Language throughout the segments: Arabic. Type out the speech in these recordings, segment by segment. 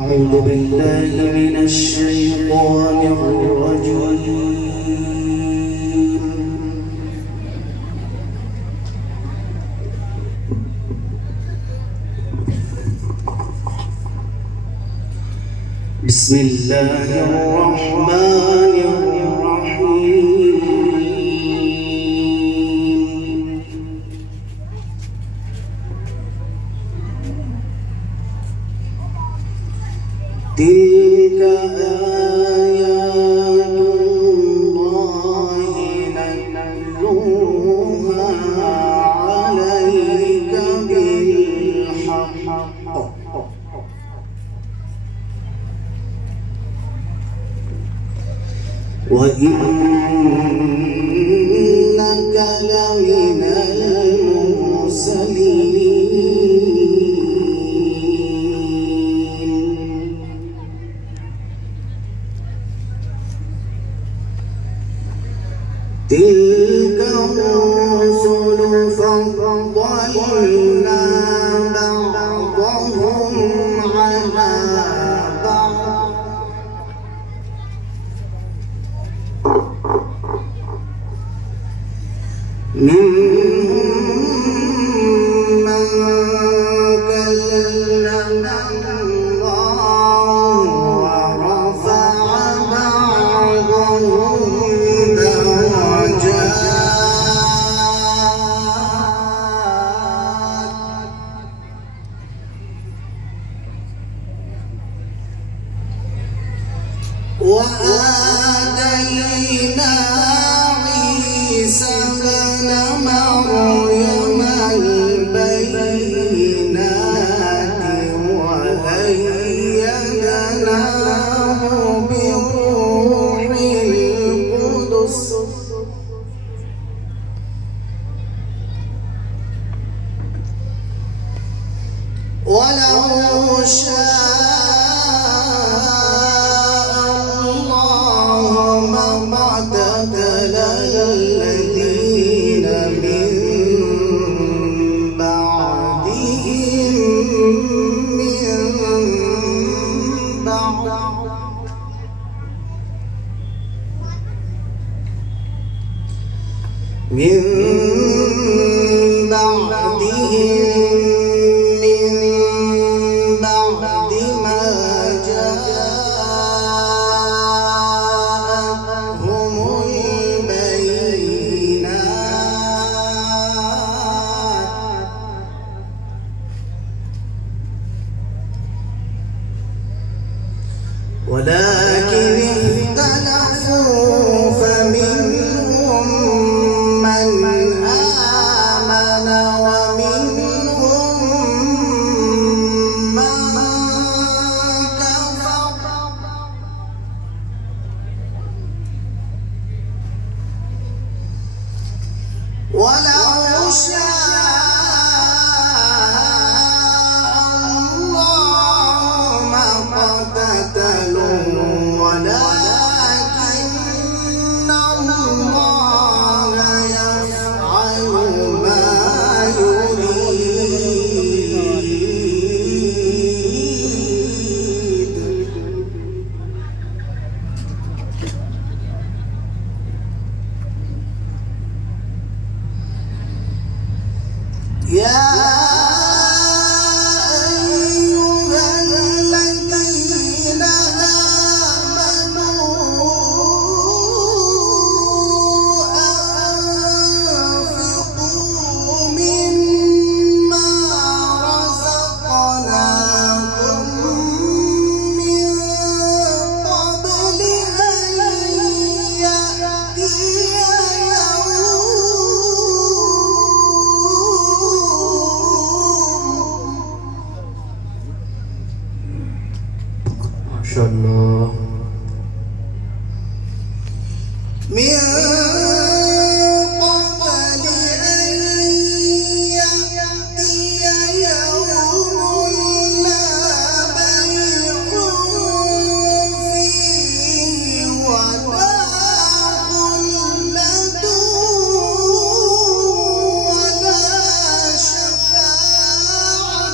أعوذ بالله من الشيطان الرجيم. بسم الله الرحمن الرحيم. تلك آيات الله نتلوها عليك بالحق وإنك لمن المرسلين. تلك الرسل فضلنا بعضهم على بعض منهم من كلم الله ورفع بعضهم درجات وآتينا عيسى ابن مريم البينات وأيدناه بروح القدس ولو شاء الله ما اقتتل الذين من بعدهم من بعد ما جاءهم البينات ولكن اختلفوا فمنهم من آمن ومنهم من كفر ولو شاء الله ما اقتتلوا ولكن الله يفعل ما يريد. يا أيها الذين آمنوا أنفقوا مما رزقناكم من قبل أن يأتي ما شاء الله من قبل أن يأتي يوم لا بيع فيه ولا خلة ولا شفاعة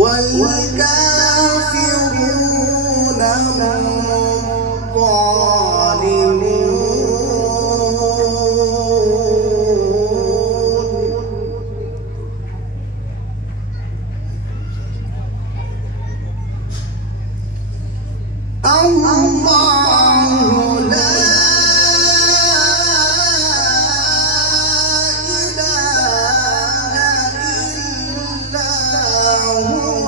والكافرون هم الله لا إله إلا هو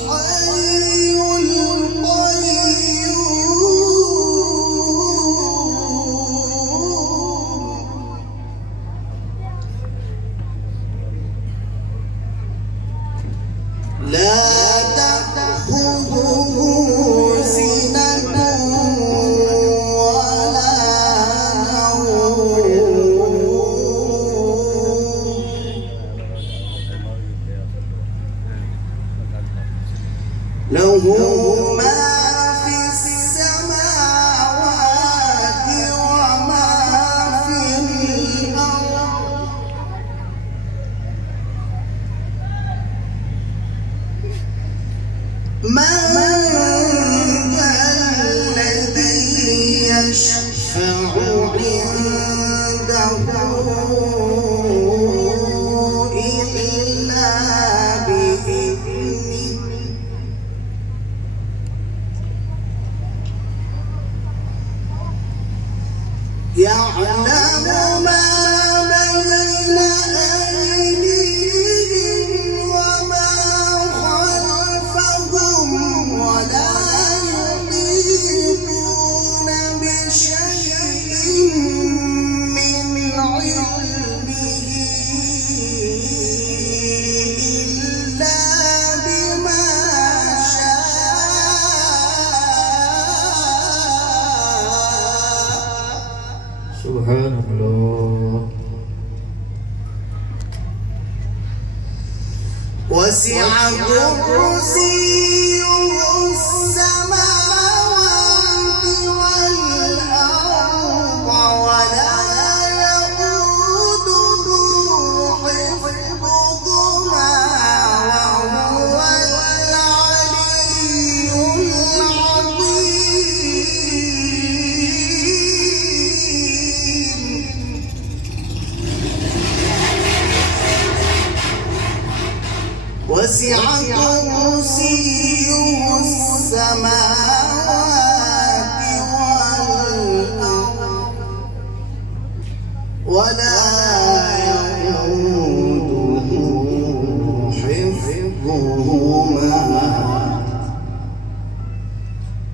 الحي القيوم لا تأخذه سنة ولا نوم له ما في السماوات وما في الأرض من ذا الذي يشفع عنده إلا بإذنه يعلم ما بين أيديهم وما خلفهم ولا يحيطون بشيء من علمه إلا بما شاء. سبحان الله. وسع كرسيه السماوات والأرض ولا يئوده حفظهما وهو العلي العظيم. وسع كرسيه السماوات والأرض ولا يئوده حفظهما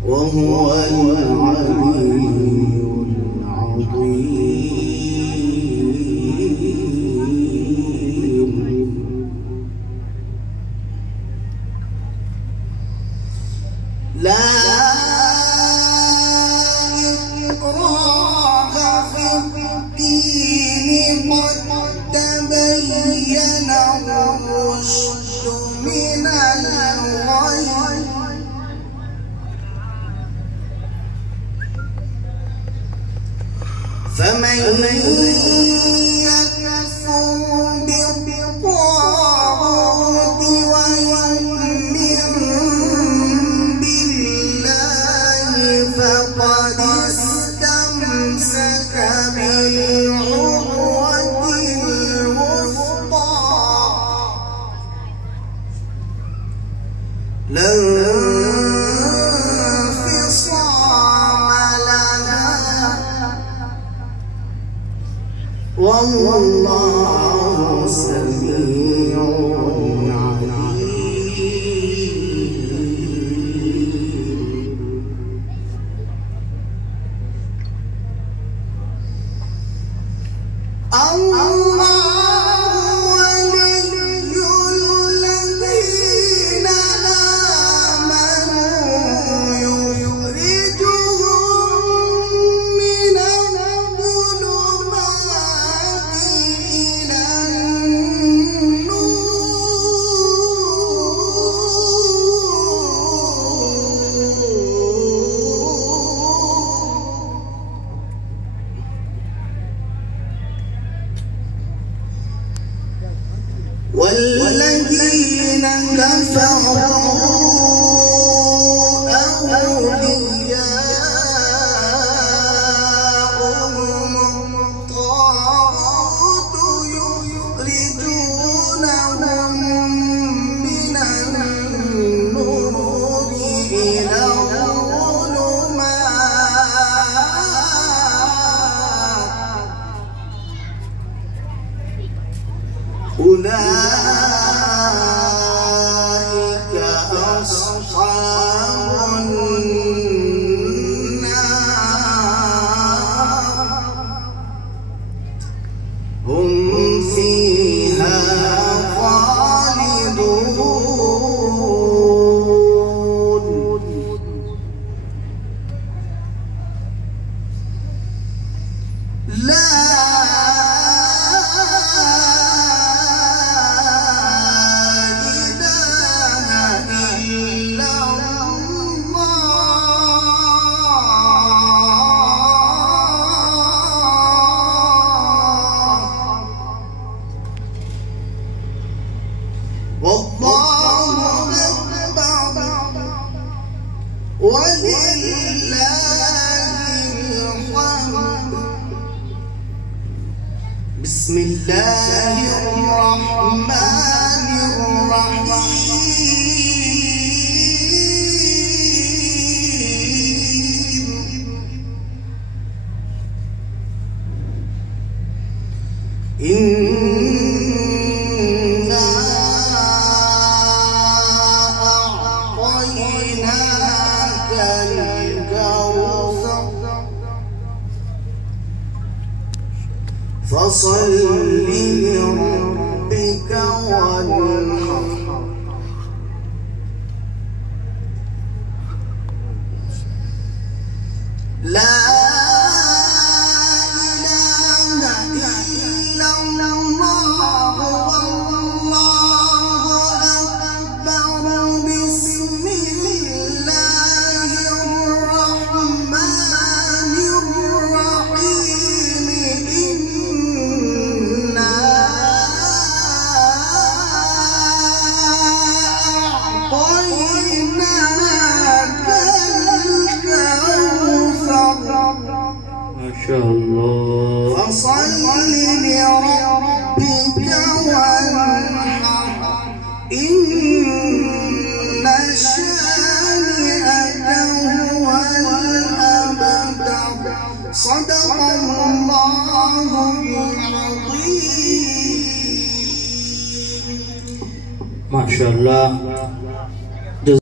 وهو العلي العظيم. لا إكراه في الدين قد تبين الرشد من الغي فمن يكفر بالطاغوت ويؤمن بالله فقد استمسك بالعروة الوثقى لا انفصام لها والله سميع عليم. الله ولي الذين آمنوا يخرجهم من الظلمات إلى والذين أولئك أصحاب النار هم فيها خالدون لا والله أكبر ولله الحمد. بسم الله الرحمن الرحيم إنا أعطيناك الكوثر فصل لربك وانحر لا شاء الله فصل لربك وانحر إن شانئك هو الأبتر. صدق الله العظيم. ما شاء الله.